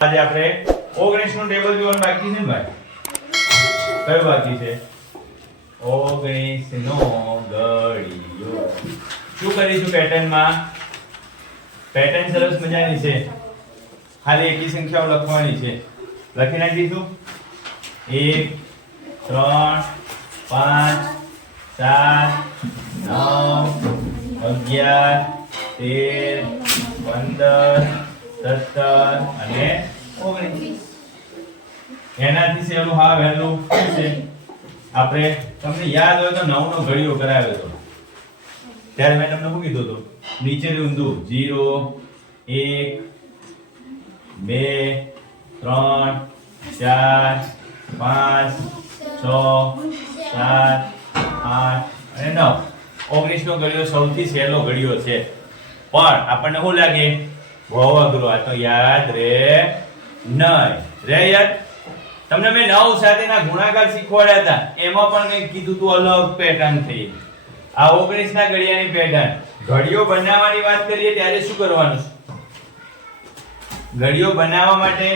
આજે આપણે 19 નું ટેબલ જોવાનું બાકી છે ભાઈ? કયું બાકી છે? 19 નો ઘડિયો. શું કરીશું પેટર્નમાં પેટર્ન સરસ મજાની છે. ખાલી એકી સંખ્યાઓ લખવાની છે. લખી નાખીશું. 1 3 5 7 9 અગિયાર, તેર, પંદર સત્તર અને ઓગણીસ એનાથી સહેલું હા વહેલું છે? આપણે તમને યાદ હોય તો નવનો ઘડિયો કરાવ્યો હતો. ત્યારે મેં તમને મૂકી હતું? નીચે ઊંધું જીરો એક બે ત્રણ ચાર પાંચ છ સાત આઠ અને નવ. ઓગણીસ નો ઘડિયો સૌથી સહેલો ઘડિયો છે. પણ આપણને શું લાગે? અઘરો આ તો યાદ તમને મેં નવ સાથેના ગુણાકાર શીખવાડ્યા હતા. એમાં પણ મેં કીધું તું અલગ પેટર્ન થઈ. આ ઓગણીસ ના ઘડિયાની પેટર્ન ઘડિયો બનાવવાની વાત કરીએ ત્યારે શું કરવાનું ઘડીઓ બનાવવા માટે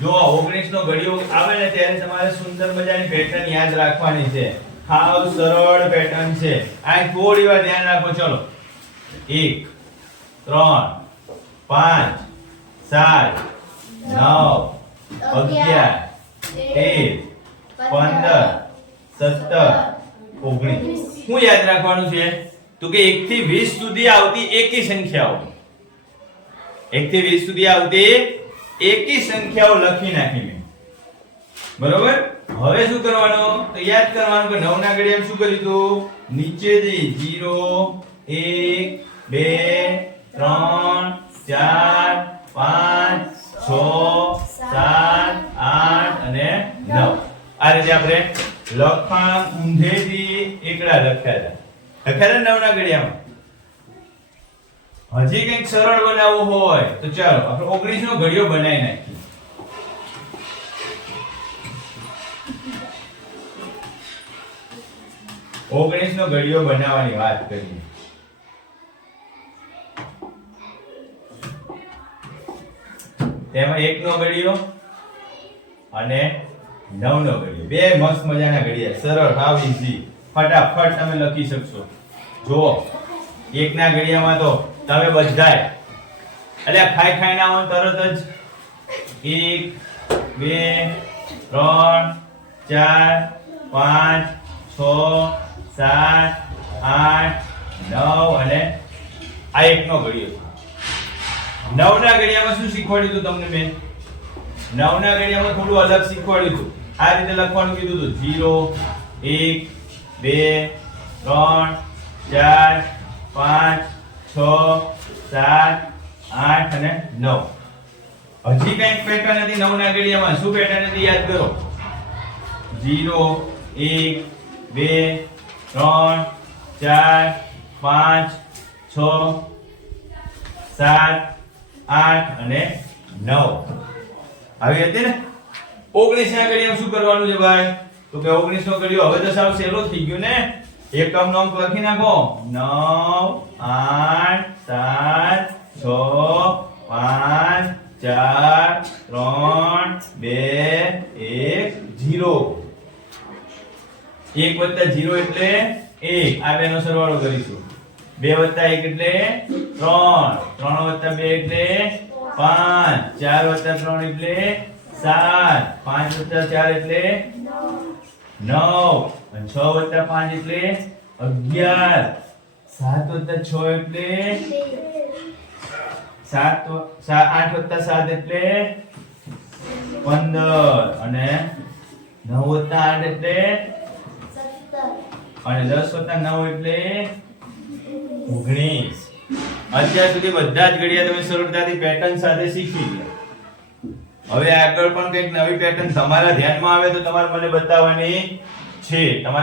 જો 19 નો ઘડીઓ આવે ને ત્યારે તમારે સુંદર મજાની પેટર્ન યાદ રાખવાની છે. હાવ સરળ પેટર્ન છે. આ થોડી વાર ધ્યાન રાખો. ચલો. 1 3 5 7 9 11 13 15 17 19 શું યાદ રાખવાનું છે? તો કે એક થી વીસ સુધી આવતી એકી સંખ્યાઓ. એક થી વીસ સુધી આવતી એકી સંખ્યાઓ લખી નાખી મેં બરોબર? હવે શું કરવાનું? તો યાદ કરવાનું કે નવ ના ઘડિયાળ શું કર્યું તું નીચેથી 0 1 2 3 4 5 6 7 8 અને નવ. આ રીતે આપણે લખાણ, ઊંધેથી એકડા લખ્યા હતા. લખ્યા હતા નવના ઘડિયામાં? હજી કંઈક સરળ બનાવવું હોય, તો ચાલો, આપણે 19 નો ઘડિયો બનાવી નાખીએ. ઓગણીસ નો ઘડિયો બનાવવાની વાત કરીએ. તેમાં એક નો ઘડિયો અને નવ નો ઘડિયો બે મસ્ત મજાના ઘડિયા સરળ, હાવ ઈઝી ફટાફટ તમે લખી શકશો. જુઓ. એક ના ઘડિયામાં તો તમે બધાય. એટલે ખાઈ ખાઈ ના તરત જ. એક, બે, ત્રણ, ચાર, પાંચ, છ, સાત, આઠ, નવ અને આ એકનો ઘડિયો છે નવ ઘડિયામાં શું શીખવાડ્યું હતું તમને મેં? નવના ઘડિયામાં થોડું અલગ શીખવાડ્યું હતું આ રીતે લખવાનું કીધું હતું જીરો, એક, બે, ત્રણ, ચાર, પાંચ, છ, સાત, આઠ અને નવ. હજી કંઈક પેટર્ન હતી નવના ઘડિયામાં શું પેટર્ન હતી યાદ કરો? જીરો, એક, બે, ત્રણ, ચાર, પાંચ, છ, સાત આઠ અને નવ. આવી હતી ને? ઓગણીસ ના ઘડિયામાં શું કરવાનું છે ભાઈ? તો કે ઓગણીસ નો ઘડિયો હવે તો સાવ સહેલો થઈ ગયો ને. એકમ નો અંક લખી નાખો. નવ, આઠ, સાત, છ, પાંચ, ચાર, ત્રણ, બે, એક, જીરો. એક વત્તા જીરો એટલે એક. આ બે નો સરવાળો કરીશું. બે વત્તા એક એટલે ત્રણ. ત્રણ વત્તા બે એટલે પાંચ. ચાર વત્તા ત્રણ એટલે સાત. પાંચ વત્તા ચાર એટલે નવ. છ વત્તા પાંચ એટલે અગિયાર. સાત વત્તા છ એટલે સાત આઠ વત્તા સાત એટલે પંદર. અને નવ વત્તા આઠ એટલે અને દસ વત્તા નવ એટલે ઓગણીસ. અત્યાર સુધી બધા જ ઘડિયા તમે સરળતાથી પેટર્ન સાથે શીખી ગયા. હવે આગળ પણ કંઈક નવી પેટર્ન તમારા ધ્યાનમાં આવે તો તમારે મને બતાવવાની છે. તમારે